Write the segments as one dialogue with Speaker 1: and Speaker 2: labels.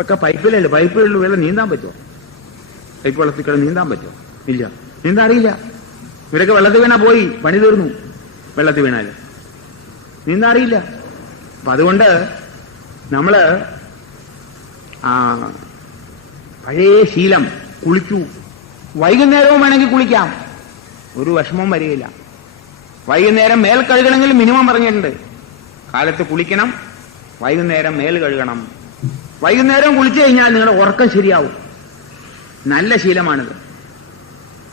Speaker 1: ഇപ്പൊക്കെ പൈപ്പിലല്ലേ? പൈപ്പിലുള്ള വെള്ളം നീന്താൻ പറ്റുമോ? പൈപ്പ് വെള്ളത്തിൽ കിടന്ന് നീന്താൻ പറ്റുമോ? ഇല്ല. നീന്താൻ അറിയില്ല. ഇവരൊക്കെ വെള്ളത്തിൽ വീണാ പോയി. പണി തീർന്നു. വെള്ളത്തിൽ വീണാൽ നീന്താൻ അറിയില്ല. അപ്പൊ അതുകൊണ്ട് നമ്മൾ ആ പഴയ ശീലം കുളിക്കൂ. വൈകുന്നേരവും വേണമെങ്കിൽ കുളിക്കാം. ഒരു വിഷമവും വരികയില്ല. വൈകുന്നേരം മേൽ കഴുകണമെങ്കിൽ മിനിമം പറഞ്ഞിട്ടുണ്ട്. കാലത്ത് കുളിക്കണം വൈകുന്നേരം മേൽ കഴുകണം. വൈകുന്നേരം കുളിച്ചു കഴിഞ്ഞാൽ നിങ്ങളുടെ ഉറക്കം ശരിയാവും. നല്ല ശീലമാണിത്.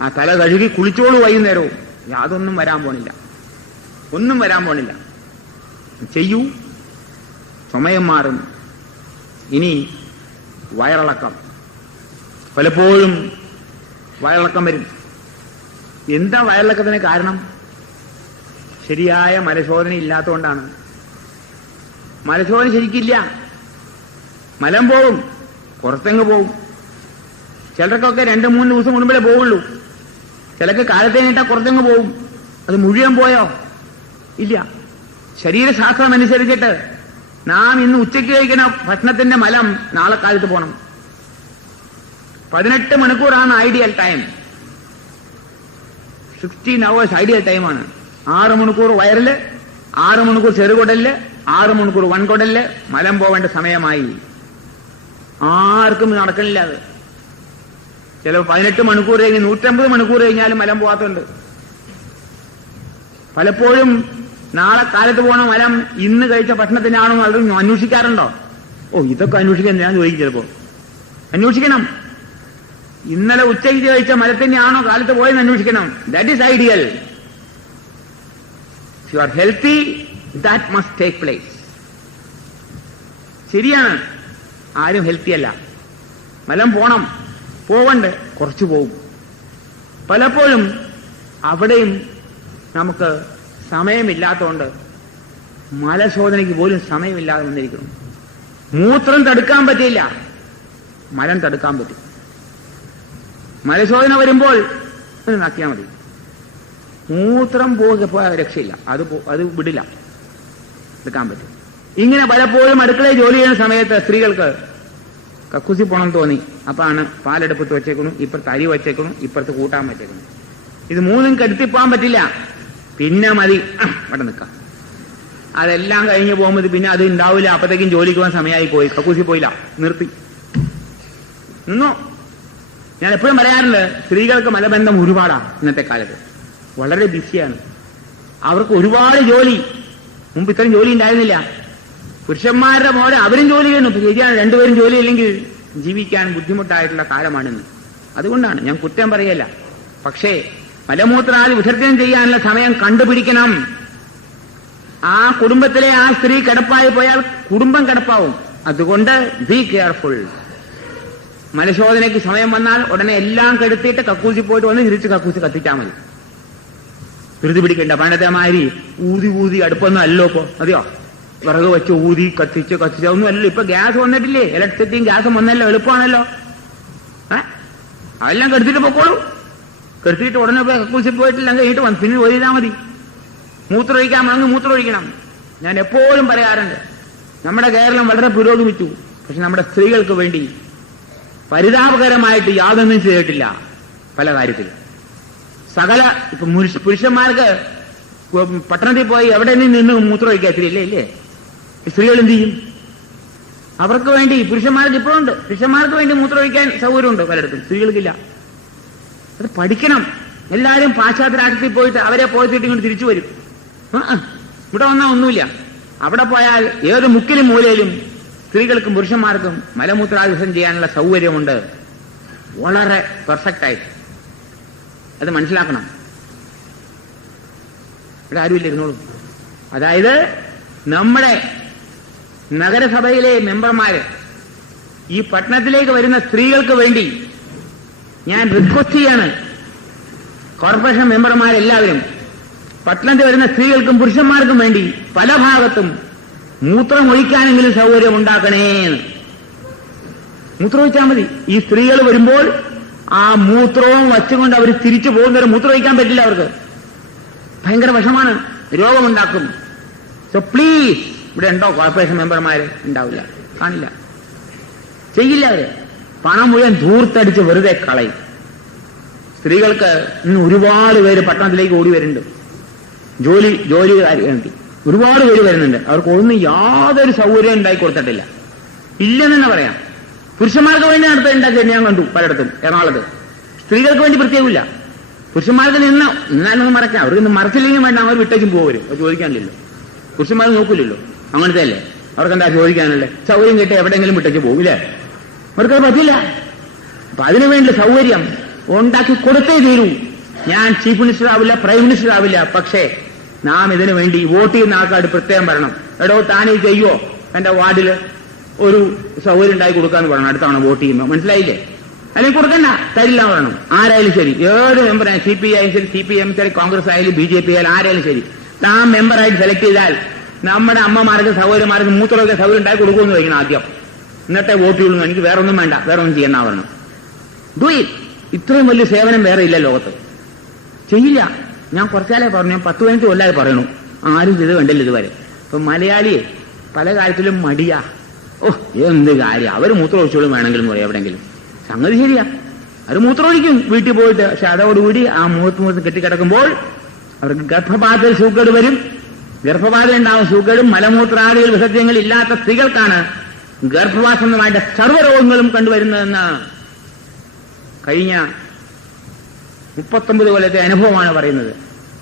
Speaker 1: ആ തല കഴുകി കുളിച്ചോളൂ വൈകുന്നേരവും. യാതൊന്നും വരാൻ പോണില്ല. ഒന്നും വരാൻ പോണില്ല. ചെയ്യൂ. സമയം മാറും ഇനി വയറിളക്കം. പലപ്പോഴും വയറിളക്കം വരും. എന്താ വയറിളക്കത്തിന് കാരണം? ശരിയായ മലശോധന ഇല്ലാത്തതുകൊണ്ടാണ്. മലശോധന ശരിക്കില്ല. മലം പോവും. പുറത്തെങ്ങ് പോവും. ചിലർക്കൊക്കെ രണ്ട് മൂന്ന് ദിവസം കൂടുമ്പോഴേ പോവുള്ളൂ. ചിലക്ക് കാലത്തെ നീട്ടാ കുറച്ചങ്ങ് പോവും. അത് മുഴുവൻ പോയോ? ഇല്ല. ശരീരശാസ്ത്രം അനുസരിച്ചിട്ട് നാം ഇന്ന് ഉച്ചയ്ക്ക് കഴിക്കുന്ന ഭക്ഷണത്തിന്റെ മലം നാളെ കാലത്ത് പോകണം പതിനെട്ട് മണിക്കൂറാണ് ideal time. Sixteen hours ideal ടൈമാണ്. ആറ് മണിക്കൂർ വയറിൽ ആറ് മണിക്കൂർ ചെറുകുടലിൽ ആറ് മണിക്കൂർ വൻകുടലിൽ മലം പോവേണ്ട സമയമായി. ആർക്കും നടക്കണില്ല അത്. ചില പതിനെട്ട് മണിക്കൂർ കഴിഞ്ഞ് നൂറ്റമ്പത് മണിക്കൂർ കഴിഞ്ഞാലും മലം പോകാത്തുണ്ട് പലപ്പോഴും നാളെ കാലത്ത് പോണ മലം ഇന്ന് കഴിച്ച ഭക്ഷണത്തിനാണോ അത് അന്വേഷിക്കാറുണ്ടോ? ഓ ഇതൊക്കെ അന്വേഷിക്കാൻ ഞാൻ ചോദിക്കും ചിലപ്പോ. അന്വേഷിക്കണം. ഇന്നലെ ഉച്ചയ്ക്ക് കഴിച്ച മലത്തിന്റെയാണോ കാലത്ത് പോയെന്ന് അന്വേഷിക്കണം. That is ideal you are healthy that must take place ശരിയാണ്. ആരും ഹെൽത്തി അല്ല. മലം പോണം. പോവണ്ട്. കുറച്ചു പോവും. പലപ്പോഴും അവിടെയും നമുക്ക് സമയമില്ലാത്തതുകൊണ്ട് മലശോധനയ്ക്ക് പോലും സമയമില്ലാതെ വന്നിരിക്കുന്നു. മൂത്രം തടുക്കാൻ പറ്റില്ല മലം തടുക്കാൻ പറ്റും. മലശോധന വരുമ്പോൾ അത് നക്കിയാൽ മതി. മൂത്രം പോകെ പോയാൽ രക്ഷയില്ല. അത് അത് വിടില്ല. എടുക്കാൻ പറ്റും. ഇങ്ങനെ പലപ്പോഴും അടുക്കളയിൽ ജോലി ചെയ്യുന്ന സമയത്ത് സ്ത്രീകൾക്ക് കക്കുസി പോണം തോന്നി. അപ്പാണ് പാലെടുപ്പത്ത് വെച്ചേക്കണു ഇപ്പുറത്ത് അരി വെച്ചേക്കണു ഇപ്പുറത്ത് കൂട്ടാൻ വെച്ചേക്കണു ഇത് മൂന്നും കെടുത്തിപ്പോകാൻ പറ്റില്ല. പിന്നെ മതി. ഇവിടെ നിൽക്കാം. അതെല്ലാം കഴിഞ്ഞ് പോകുമ്പോൾ പിന്നെ അത് ഉണ്ടാവില്ല അപ്പത്തേക്കും ജോലിക്ക് പോകാൻ സമയമായി പോയി. കക്കൂസി പോയില്ല. നിർത്തി. നിന്നോ? ഞാൻ എപ്പോഴും പറയാറുണ്ട് സ്ത്രീകൾക്ക് മലബന്ധം ഒരുപാടാ ഇന്നത്തെ കാലത്ത്. വളരെ ബിസിയാണ്. അവർക്ക് ഒരുപാട് ജോലി. മുമ്പ് ഇത്രയും ജോലി ഉണ്ടായിരുന്നില്ല. പുരുഷന്മാരുടെ പോലെ അവരും ജോലി ചെയ്യുന്നു. ശരിയാണ് രണ്ടുപേരും ജോലി ഇല്ലെങ്കിൽ ജീവിക്കാൻ ബുദ്ധിമുട്ടായിട്ടുള്ള കാലമാണിന്ന്. അതുകൊണ്ടാണ് ഞാൻ കുറ്റം പറയല്ല. പക്ഷേ മലമൂത്രാൽ വിസർജനം ചെയ്യാനുള്ള സമയം കണ്ടുപിടിക്കണം. ആ കുടുംബത്തിലെ ആ സ്ത്രീ കിടപ്പായി പോയാൽ കുടുംബം കിടപ്പാവും. അതുകൊണ്ട് ബി കെയർഫുൾ മലശോധനയ്ക്ക് സമയം വന്നാൽ ഉടനെ എല്ലാം കെടുത്തിയിട്ട് കക്കൂസി പോയിട്ട് വന്ന് തിരിച്ച് കക്കൂസി കത്തിച്ചാൽ മതി. ധൃതി പിടിക്കണ്ട. പണ്ടത്തെ മാതിരി ഊതി ഊതി അടുപ്പൊന്നും അല്ലോ ഇപ്പോ. മതിയോ വിറക് വെച്ച് ഊതി കത്തിച്ച് കത്തിച്ച്. ഒന്നും ഇപ്പൊ ഗ്യാസ് വന്നിട്ടില്ലേ? ഇലക്ട്രിസിറ്റിയും ഗ്യാസും വന്നല്ലോ എളുപ്പമാണല്ലോ. അതെല്ലാം കെടുത്തിട്ട് പൊക്കോളൂ. കെടുത്തിട്ട് ഉടനെ കക്കൂസി പോയിട്ടില്ല കഴിഞ്ഞിട്ട് വന്ന് പിന്നെ ഒരിതാ മതി. മൂത്രമൊഴിക്കാൻ അങ്ങ് മൂത്രമൊഴിക്കണം ഞാൻ എപ്പോഴും പറയാറുണ്ട് നമ്മുടെ കേരളം വളരെ പുരോഗമിച്ചു. പക്ഷെ നമ്മുടെ സ്ത്രീകൾക്ക് വേണ്ടി പരിതാപകരമായിട്ട് യാതൊന്നും ചെയ്തിട്ടില്ല പല കാര്യത്തിലും. സകല ഇപ്പൊ പുരുഷന്മാർക്ക് പട്ടണത്തിൽ പോയി എവിടെ നിന്ന് മൂത്രമൊഴിക്കാൻ ഇല്ലേ ഇല്ലേ? സ്ത്രീകൾ എന്ത് ചെയ്യും? അവർക്ക് വേണ്ടി പുരുഷന്മാർക്ക് ഇപ്പോഴുണ്ട് പുരുഷന്മാർക്ക് വേണ്ടി മൂത്രമൊഴിക്കാൻ സൗകര്യമുണ്ട് പലയിടത്തും. സ്ത്രീകൾക്കില്ല. അത് പഠിക്കണം. എല്ലാവരും പാശ്ചാത്യ പോയിട്ട് അവരെ പോയിട്ട് ഇങ്ങോട്ട് തിരിച്ചു വരും. ഇവിടെ വന്നാൽ ഒന്നുമില്ല. അവിടെ പോയാൽ ഏത് മുക്കിലും മൂലയിലും സ്ത്രീകൾക്കും പുരുഷന്മാർക്കും മലമൂത്രാദിസം ചെയ്യാനുള്ള സൗകര്യമുണ്ട്. വളരെ പെർഫെക്റ്റ് ആയിട്ട് അത് മനസ്സിലാക്കണം. ഇവിടെ ആരുമില്ല ഇരുന്നോളൂ. അതായത് നമ്മുടെ നഗരസഭയിലെ മെമ്പർമാര് ഈ പട്ടണത്തിലേക്ക് വരുന്ന സ്ത്രീകൾക്ക് വേണ്ടി ഞാൻ റിക്വസ്റ്റ് ചെയ്യാണ് കോർപ്പറേഷൻ മെമ്പർമാരെല്ലാവരും പട്ടണത്തിൽ വരുന്ന സ്ത്രീകൾക്കും പുരുഷന്മാർക്കും വേണ്ടി പല ഭാഗത്തും മൂത്രമൊഴിക്കാനെങ്കിലും സൗകര്യം ഉണ്ടാക്കണേ മൂത്രമൊഴിച്ചാൽ മതി. ഈ സ്ത്രീകൾ വരുമ്പോൾ ആ മൂത്രവും വച്ചുകൊണ്ട് അവർ തിരിച്ചു പോകുന്നവരെ മൂത്രം ഒഴിക്കാൻ പറ്റില്ല അവർക്ക്. ഭയങ്കര വിഷമാണ്. രോഗമുണ്ടാക്കും. സോ പ്ലീസ് ഇവിടെ ഉണ്ടോ കോർപ്പറേഷൻ മെമ്പർമാര് ഉണ്ടാവില്ല. കാണില്ല. ചെയ്യില്ല അവർ. പണം മുഴുവൻ ധൂർത്തടിച്ച് വെറുതെ കളയും. സ്ത്രീകൾക്ക് ഇന്ന് ഒരുപാട് പേര് പട്ടണത്തിലേക്ക് ഓടി വരുന്നുണ്ട്. ജോലി ജോലി വേണ്ടി. ഒരുപാട് പേര് വരുന്നുണ്ട്. അവർക്ക് ഒന്നും യാതൊരു സൗകര്യം ഉണ്ടാക്കി കൊടുത്തിട്ടില്ല. ഇല്ലെന്ന് പറയാം. പുരുഷന്മാർക്ക് വേണ്ടി നടത്തി ഉണ്ടാക്കി ഞാൻ കണ്ടു പലയിടത്തും. എറണാകുളത്ത്. സ്ത്രീകൾക്ക് വേണ്ടി പ്രത്യേകമില്ല. പുരുഷന്മാർക്ക് നിന്ന് നിന്നാലൊന്നും മറക്കാം. അവർക്ക് മറച്ചില്ലെങ്കിൽ വേണ്ട. അവർ വിട്ടേക്കും അത് ചോദിക്കാനില്ലല്ലോ. പുരുഷന്മാർ നോക്കില്ലല്ലോ അങ്ങനത്തെ അല്ലേ അവർക്ക് എന്താ ചോദിക്കാനല്ലേ സൗകര്യം കിട്ടി എവിടെയെങ്കിലും വിട്ടേച്ച് പോകില്ലേ അവർക്ക് പറ്റില്ല. അപ്പൊ അതിനുവേണ്ടി സൗകര്യം ഉണ്ടാക്കി കൊടുത്തേ തീരൂ. ഞാൻ ചീഫ് മിനിസ്റ്റർ ആവില്ല പ്രൈം മിനിസ്റ്റർ ആവില്ല പക്ഷേ നാം ഇതിനു വേണ്ടി വോട്ട് ചെയ്യുന്ന ആൾക്കാർ പ്രത്യേകം പറയണം. എടോ താനീ ചെയ്യോ എന്റെ വാർഡിൽ ഒരു സൗകര്യം ഉണ്ടായി കൊടുക്കാന്ന് പറയണം അടുത്താണ് വോട്ട് ചെയ്യുമ്പോൾ മനസ്സിലായില്ലേ? അല്ലെങ്കിൽ കൊടുക്കണ്ട തരില്ല പറയണം. ആരായാലും ശരി. ഏത് മെമ്പറായാലും സി പി ആയാലും ശരി സി പി എം ശരി കോൺഗ്രസ് ആയാലും ബി ജെ പി ആയാലും ആരായാലും ശരി. താൻ മെമ്പറായിട്ട് സെലക്ട് ചെയ്താൽ നമ്മുടെ അമ്മമാർക്ക് സഹോദരന്മാർക്ക് മൂത്രമൊക്കെ സൗകര്യം ഉണ്ടാക്കി കൊടുക്കുമെന്ന് വയ്ക്കണം ആദ്യം. ഇന്നത്തെ വോട്ട് ചെയ്യുള്ളൂ എനിക്ക് വേറെ ഒന്നും വേണ്ട. വേറെ ഒന്നും ചെയ്യണ്ട പറയണം ഡു ഇത്രയും വലിയ സേവനം വേറെ ഇല്ല ലോകത്ത്. ചെയ്യില്ല. ഞാൻ കുറച്ചാലേ പറഞ്ഞു. പത്ത് പതിനഞ്ച് കൊല്ലാതെ പറയണു. ആരും ചെയ്ത് കണ്ടില്ല ഇതുവരെ. ഇപ്പൊ മലയാളിയെ പല കാര്യത്തിലും മടിയാ. ഓ എന്ത് കാര്യം? അവർ മൂത്രമൊഴിച്ചോളും വേണമെങ്കിലും പറയാം എവിടെങ്കിലും സംഗതി ശരിയാ. അവർ മൂത്രമൊഴിക്കും വീട്ടിൽ പോയിട്ട് പക്ഷെ അതോടുകൂടി ആ മുഖത്ത് മുഖത്ത് കെട്ടിക്കിടക്കുമ്പോൾ അവർക്ക് ഗർഭപാത്ര സൂക്കേട് വരും. ഗർഭപാത ഉണ്ടാവും ഷുഗറും മലമൂത്രാദികൾ വിസർജ്യങ്ങൾ ഇല്ലാത്ത സ്ത്രീകൾക്കാണ് ഗർഭവാസമായിട്ട് സർവരോഗങ്ങളും കണ്ടുവരുന്നതെന്ന് കഴിഞ്ഞ മുപ്പത്തൊമ്പത് കൊല്ലത്തെ അനുഭവമാണ് പറയുന്നത്.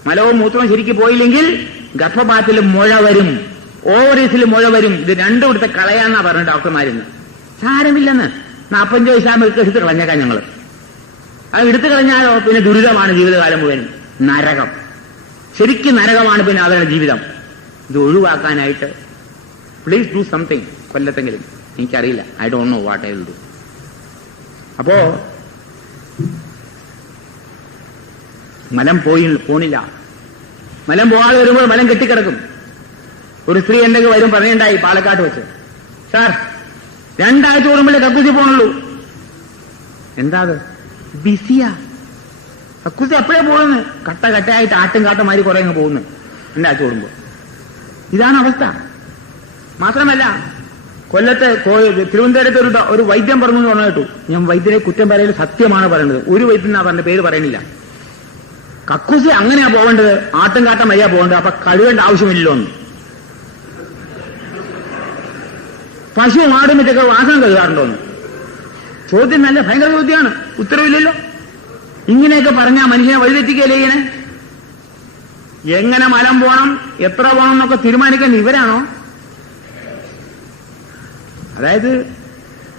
Speaker 1: മലവും മൂത്രവും ശരിക്ക് പോയില്ലെങ്കിൽ ഗർഭപാത്തിൽ മുഴ വരും. ഓവറീസിൽ മുഴ വരും. ഇത് രണ്ടും ഇവിടുത്തെ കളയാന്നാ പറഞ്ഞു ഡോക്ടർമാരിന്ന്. സാരമില്ലെന്ന്. നാപ്പഞ്ച് വയസ്സാകുമ്പോൾ എടുത്ത് കളഞ്ഞേക്കാം ഞങ്ങൾ അത് എടുത്തു കളഞ്ഞാലോ പിന്നെ ദുരിതമാണ് ജീവിതകാലം മുഴുവൻ നരകം. ശരിക്കും നരകമാണ് പിന്നെ അവരുടെ ജീവിതം. ഇത് ഒഴിവാക്കാനായിട്ട് പ്ലീസ് ഡു സംതിങ് കൊല്ലത്തെങ്കിലും. എനിക്കറിയില്ല. I don't know what I will do അപ്പോ മലം പോയി പോണില്ല. മലം പോകാതെ വരുമ്പോൾ മലം കെട്ടിക്കിടക്കും. ഒരു സ്ത്രീ എന്തെങ്കിലും വരും പറയണ്ടായി പാലക്കാട്ട് വെച്ച്. സാർ രണ്ടാഴ്ച കൂടുമ്പോഴേ കക്കൂസി പോണുള്ളൂ. എന്താ അത്? ബിസിയാ. കക്കൂസി എപ്പോഴേ പോകുന്നത്? കട്ട കട്ടയായിട്ട് ആട്ടും കാട്ടമാരി കുറെ അങ്ങ് പോകുന്നു. അച്ഛ കൂടുമ്പോ ഇതാണ് അവസ്ഥ. മാത്രമല്ല കൊല്ലത്തെ തിരുവനന്തപുരത്ത് ഒരു ഒരു വൈദ്യം പറഞ്ഞു എന്ന് പറഞ്ഞു കേട്ടു. ഞാൻ വൈദ്യനെ കുറ്റം പറയൽ സത്യമാണ് പറയുന്നത് ഒരു വൈദ്യനാ പറഞ്ഞ പേര് പറയണില്ല. കക്കൂസി അങ്ങനെയാ പോകേണ്ടത്. ആട്ടും കാട്ടം വഴിയാ പോകേണ്ടത്. അപ്പൊ കഴുകേണ്ട ആവശ്യമില്ലല്ലോ എന്ന്. പശു ആടും ഇതൊക്കെ വാസനം കഴുകാറുണ്ടോന്ന് ചോദ്യം നല്ല ഭയങ്കര ചോദ്യമാണ്. ഉത്തരവില്ലല്ലോ. ഇങ്ങനെയൊക്കെ പറഞ്ഞാൽ മനുഷ്യനെ വഴിതെറ്റിക്കല്ലേ ഇങ്ങനെ എങ്ങനെ മലം പോകണം എത്ര പോകണം എന്നൊക്കെ തീരുമാനിക്കേണ്ട ഇവരാണോ? അതായത്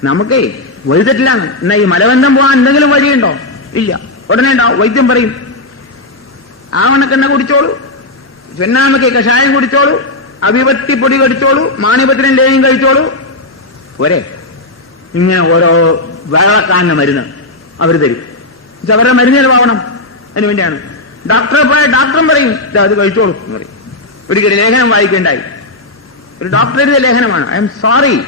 Speaker 1: നമുക്കേ വഴിതെറ്റിലാണ് എന്നാ ഈ മലബന്ധം പോകാൻ എന്തെങ്കിലും വഴിയുണ്ടോ? ഇല്ല. ഉടനെ ഉണ്ടാവും. വൈദ്യം പറയും ആ ഉണക്കെണ്ണ കുടിച്ചോളൂ ചെന്നാമയ്ക്ക് കഷായം കുടിച്ചോളൂ അവിപത്തി പൊടി കടിച്ചോളൂ മാണിപത്രം ലേയും കഴിച്ചോളൂ. പോരെ. ഇങ്ങനെ ഓരോ വെള്ളക്കാരന്റെ മരുന്ന് അവർ തരും. അവരുടെ മരുന്ന് ചെലവാകണം അതിനു വേണ്ടിയാണ്. ഡോക്ടറെ പോയ ഡോക്ടറും പറയും "ദാ അത് കഴിച്ചോളൂ എന്ന് പറയും. ഒരിക്കൽ ലേഖനം വായിക്കേണ്ടായി. ഒരു ഡോക്ടർ എഴുതിയ ലേഖനമാണ്. ഐ എം സോറി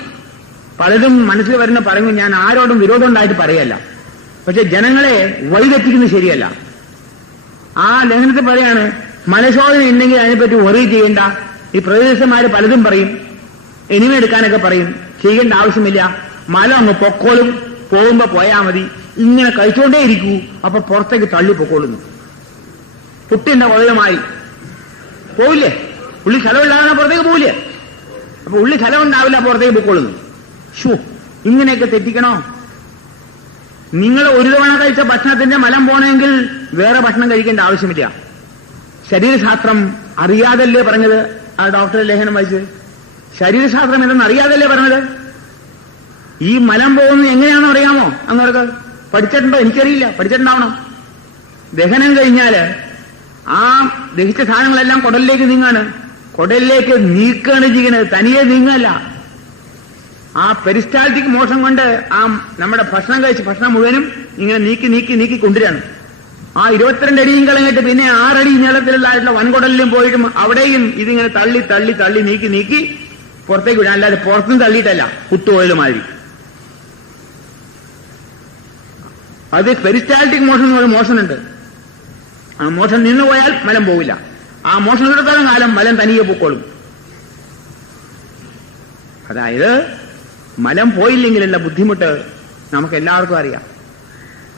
Speaker 1: പലരും മനസ്സിൽ വരുന്ന പറയും ഞാൻ ആരോടും വിരോധം ഉണ്ടായിട്ട് പറയല്ല. പക്ഷെ ജനങ്ങളെ വഴിതെറ്റിക്കുന്നത് ശരിയല്ല. ആ ലേഖനത്തിൽ പറയാണ് മനഃശോധന ഉണ്ടെങ്കിൽ അതിനെപ്പറ്റി ഒറി ചെയ്യേണ്ട. ഈ പ്രതിദേശന്മാര് പലതും പറയും. എനിമ എടുക്കാനൊക്കെ പറയും. ചെയ്യേണ്ട ആവശ്യമില്ല. മല അങ്ങ് പൊക്കോളും. പോകുമ്പോ പോയാൽ മതി. ഇങ്ങനെ കഴിച്ചുകൊണ്ടേ ഇരിക്കൂ. അപ്പൊ പുറത്തേക്ക് തള്ളി പൊക്കോളുന്നു. വളരമായി പോവില്ലേ? ഉള്ളി സ്ഥലമില്ലാതെ പുറത്തേക്ക് പോവില്ലേ? അപ്പൊ ഉള്ളി സ്ഥലം ഉണ്ടാവില്ല പുറത്തേക്ക് പൊക്കോളുന്നു. ഷൂ ഇങ്ങനെയൊക്കെ തെറ്റിക്കണോ? നിങ്ങൾ ഒരു തവണ കഴിച്ച ഭക്ഷണത്തിന്റെ മലം പോണെങ്കിൽ വേറെ ഭക്ഷണം കഴിക്കേണ്ട ആവശ്യമില്ല. ശരീരശാസ്ത്രം അറിയാതല്ലേ പറഞ്ഞത്? ആ ഡോക്ടറെ ലേഖനം വായിച്ചത്. ശരീരശാസ്ത്രം എന്തെന്ന് അറിയാതല്ലേ പറഞ്ഞത്? ഈ മലം പോകുന്നത് എങ്ങനെയാണെന്ന് അറിയാമോ? അങ്ങോട്ട് പഠിച്ചിട്ടുണ്ടോ? എനിക്കറിയില്ല. പഠിച്ചിട്ടുണ്ടാവണം. ദഹനം കഴിഞ്ഞാൽ ആ ദഹിച്ച സാധനങ്ങളെല്ലാം കുടലിലേക്ക് നീങ്ങാണ്. കുടലിലേക്ക് നീക്കാണ് ചെയ്യുന്നത്. തനിയെ നീങ്ങല്ല. ആ പെരിസ്റ്റാൾട്ടിക് മോഷൻ കൊണ്ട് ആ നമ്മുടെ ഭക്ഷണം കഴിച്ച് ഭക്ഷണം മുഴുവനും ഇങ്ങനെ നീക്കി നീക്കി നീക്കി കൊണ്ടുവരാണ് ആ ഇരുപത്തിരണ്ട് അടിയും കളഞ്ഞിട്ട് പിന്നെ ആറടി നീളത്തിലുള്ളതായിട്ടുള്ള വൻകുടലിലും പോയിട്ടും അവിടെയും ഇതിങ്ങനെ തള്ളി തള്ളി തള്ളി നീക്കി നീക്കി പുറത്തേക്ക് വിടാൻ അല്ലാതെ പുറത്തുനിന്ന് തള്ളിയിട്ടല്ല. കുത്തുപോയത് മാതിരി അത് പെരിസ്റ്റാൾട്ടിക് മോഷൻ എന്ന് പറയുന്ന മോഷൻ ഉണ്ട് ആ മോഷൻ നിന്നു പോയാൽ മലം പോവില്ല. ആ ഉള്ളിടത്തോളം കാലം മലം തനിയെ പൊക്കോളും. അതായത് മലം പോയില്ലെങ്കിലുള്ള ബുദ്ധിമുട്ട് നമുക്ക് എല്ലാവർക്കും അറിയാം.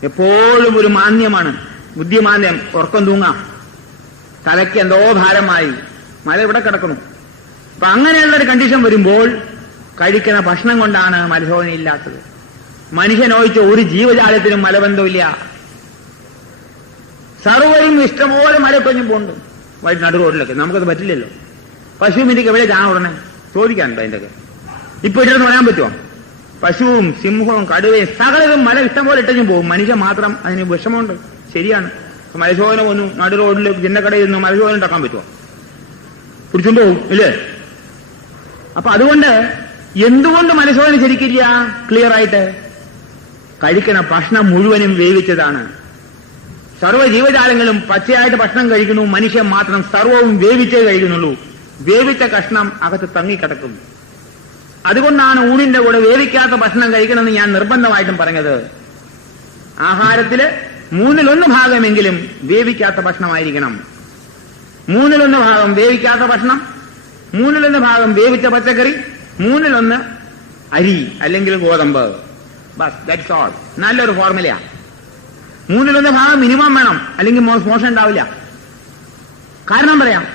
Speaker 1: എപ്പോഴും ഒരു മാന്യമാണ്. ബുദ്ധിമാന്യം ഉറക്കം തൂങ്ങാം. തലയ്ക്ക് എന്തോ ഭാരമായി. മല ഇവിടെ കിടക്കണം അപ്പൊ അങ്ങനെയുള്ളൊരു കണ്ടീഷൻ വരുമ്പോൾ കഴിക്കുന്ന ഭക്ഷണം കൊണ്ടാണ് മലശോധന ഇല്ലാത്തത്. മനുഷ്യനോയിച്ച ഒരു ജീവജാലത്തിനും മലബന്ധമില്ല. സർവയും ഇഷ്ടംപോലെ മലക്കൊഞ്ഞും പോകുന്നുണ്ട് വൈകിട്ട് നടു റോഡിലൊക്കെ. നമുക്കത് പറ്റില്ലല്ലോ. പശു മിനിക്ക് എവിടെ ചാണ ഉടനെ ചോദിക്കാനുണ്ടോ അതിന്റെ ഇപ്പൊ ഇട്ടെന്ന് പറയാൻ പറ്റുമോ? പശുവും സിംഹവും കടുവയും സകലതും മല ഇഷ്ടംപോലെ ഇട്ടഞ്ഞു പോകും. മനുഷ്യൻ മാത്രം അതിന് വിഷമമുണ്ട്. ശരിയാണ്. മലശോധന വന്നു. നടു റോഡിൽ ചിന്നക്കടയിൽ നിന്ന് മലശോധന ഉണ്ടാക്കാൻ പറ്റുമോ? പിടിച്ചും പോകും ഇല്ലേ? അപ്പൊ അതുകൊണ്ട് എന്തുകൊണ്ട് മലശോധന ശരിക്കില്ല? ക്ലിയർ ആയിട്ട്? കഴിക്കുന്ന ഭക്ഷണം മുഴുവനും വേവിച്ചതാണ്. സർവ ജീവജാലങ്ങളും പച്ചയായിട്ട് ഭക്ഷണം കഴിക്കുന്നു. മനുഷ്യൻ മാത്രം സർവവും വേവിച്ചേ കഴിക്കുന്നുള്ളൂ വേവിച്ച കഷ്ണം അകത്ത് തങ്ങിക്കിടക്കും. അതുകൊണ്ടാണ് ഊണിന്റെ കൂടെ വേവിക്കാത്ത ഭക്ഷണം കഴിക്കണമെന്ന് ഞാൻ നിർബന്ധമായിട്ടും പറഞ്ഞത്. ആഹാരത്തിൽ മൂന്നിലൊന്ന് ഭാഗമെങ്കിലും വേവിക്കാത്ത ഭക്ഷണമായിരിക്കണം. മൂന്നിലൊന്ന് ഭാഗം വേവിക്കാത്ത ഭക്ഷണം മൂന്നിലൊന്ന് ഭാഗം വേവിച്ച പച്ചക്കറി മൂന്നിലൊന്ന് അരി അല്ലെങ്കിൽ ഗോതമ്പ്. ബസ് ദാറ്റ്സ് ഓൾ നല്ലൊരു ഫോർമുലയാണ് മൂന്നിലൊന്ന് ഭാഗം മിനിമം വേണം. അല്ലെങ്കിൽ മോശം ഉണ്ടാവില്ല. കാരണം പറയാം.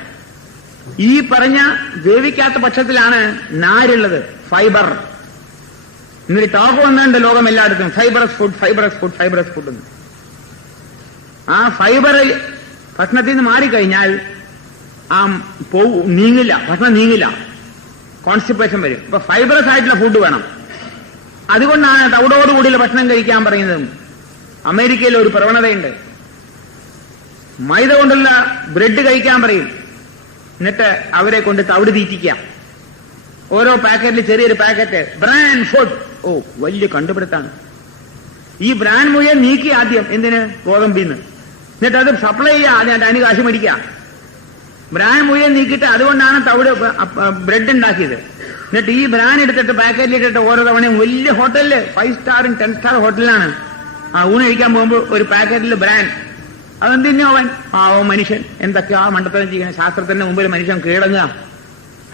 Speaker 1: ഈ പറഞ്ഞ വേവിക്കാത്ത പക്ഷത്തിലാണ് നാരുള്ളത്. ഫൈബർ ഇന്നൊരു ടോക്ക് വന്നുണ്ട് ലോകം എല്ലായിടത്തും. Fibrous food fibrous food fibrous food ആ ഫൈബർ ഭക്ഷണത്തിൽ നിന്ന് മാറിക്കഴിഞ്ഞാൽ ആ പോവും നീങ്ങില്ല. ഭക്ഷണം നീങ്ങില്ല. കോൺസ്റ്റിപ്പേഷൻ വരും. ഇപ്പൊ ഫൈബറസ് ആയിട്ടുള്ള ഫുഡ് വേണം. അതുകൊണ്ടാണ് തവിടോടുകൂടിയുള്ള ഭക്ഷണം കഴിക്കാൻ പറയുന്നത്. അമേരിക്കയിൽ ഒരു പ്രവണതയുണ്ട്. മൈദ കൊണ്ടുള്ള ബ്രെഡ് കഴിക്കാൻ പറയും. എന്നിട്ട് അവരെ കൊണ്ട് തവിട് തീറ്റിക്കാം. ഓരോ പാക്കറ്റിൽ ചെറിയൊരു പാക്കറ്റ്. Brand food. ഓ വലിയ കണ്ടുപിടുത്താണ്. ഈ ബ്രാൻഡ് മുഴുവൻ നീക്കി ആദ്യം എന്തിന്? ഗോതമ്പിന്ന്. എന്നിട്ട് അത് സപ്ലൈ ചെയ്യാം. അതിന് അതിന് കാശ് മേടിക്കാം. ബ്രാൻഡ് മുഴുവൻ നീക്കിയിട്ട് അതുകൊണ്ടാണ് തവിട് ബ്രെഡ് ഉണ്ടാക്കിയത്. എന്നിട്ട് ഈ ബ്രാൻഡ് എടുത്തിട്ട് പാക്കറ്റിൽ ഇട്ടിട്ട് ഓരോ തവണയും വലിയ ഹോട്ടലിൽ ഫൈവ് സ്റ്റാറും ടെൻ സ്റ്റാർ ഹോട്ടലിലാണ് ആ ഊണ് കഴിക്കാൻ പോകുമ്പോൾ ഒരു പാക്കറ്റിൽ ബ്രാൻഡ് അതെന്തിനോ അവൻ? പാവം മനുഷ്യൻ. എന്തൊക്കെയാ മണ്ടത്തരം ചെയ്യണം ശാസ്ത്രത്തിന്റെ മുമ്പിൽ മനുഷ്യൻ കീഴടങ്ങുക.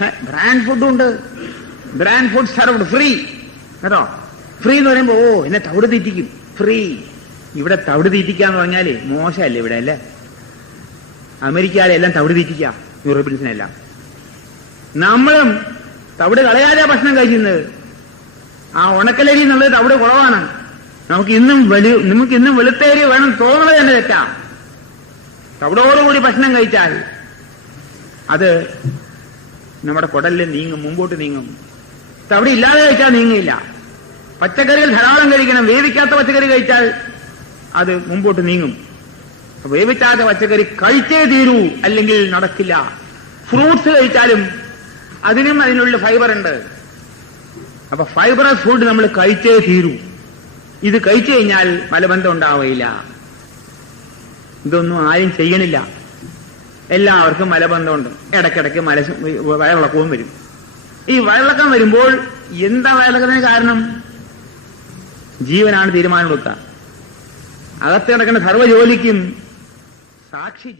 Speaker 1: ബ്രാൻഡ് ഫുഡ് ഉണ്ട്. ബ്രാൻഡ് ഫുഡ് സർവ്ഡ് ഫ്രീ കേട്ടോ? ഫ്രീ എന്ന് പറയുമ്പോ ഓ എന്നെ തവിട് തീറ്റിക്കും. ഫ്രീ ഇവിടെ തവിട് തീറ്റിക്കാന്ന് പറഞ്ഞാൽ മോശമല്ലേ ഇവിടെ അല്ലേ? അമേരിക്കയിലെല്ലാം തവിട് തീറ്റിക്കാം യൂറോപ്യൻസിനെല്ലാം. നമ്മളും തവിട് കളയാതെ ഭക്ഷണം കഴിക്കുന്നത്. ആ ഉണക്കലരി എന്നുള്ളത് തവിട് കുറവാണ്. നമുക്ക് ഇന്നും വലു നമുക്ക് ഇന്നും വെളുത്തേരി വേണം തോന്നുന്നത് തന്നെ തെറ്റാ. തവിടോടുകൂടി ഭക്ഷണം കഴിച്ചാൽ അത് നമ്മുടെ കുടലിൽ നീങ്ങും മുമ്പോട്ട് നീങ്ങും. തവിടെ ഇല്ലാതെ കഴിച്ചാൽ നീങ്ങില്ല. പച്ചക്കറികൾ ധാരാളം കഴിക്കണം. വേവിക്കാത്ത പച്ചക്കറി കഴിച്ചാൽ അത് മുമ്പോട്ട് നീങ്ങും. വേവിക്കാത്ത പച്ചക്കറി കഴിച്ചേ തീരൂ അല്ലെങ്കിൽ നടക്കില്ല. ഫ്രൂട്ട്സ് കഴിച്ചാലും അതിനും അതിനുള്ള ഫൈബർ ഉണ്ട്. അപ്പൊ ഫൈബറസ് ഫുഡ് നമ്മൾ കഴിച്ചേ തീരൂ. ഇത് കഴിച്ചു കഴിഞ്ഞാൽ മലബന്ധം ഉണ്ടാവുകയില്ല. ഇതൊന്നും ആരും ചെയ്യണില്ല. എല്ലാവർക്കും മലബന്ധമുണ്ട്. ഇടയ്ക്കിടയ്ക്ക് മല വയറിളക്കവും വരും. ഈ വയറിളക്കം വരുമ്പോൾ എന്താ വയറിളക്കത്തിന് കാരണം? ജീവനാണ് തീരുമാനമെടുക്കുക. അകത്ത് കിടക്കുന്ന സർവ ജോലിക്കും സാക്ഷി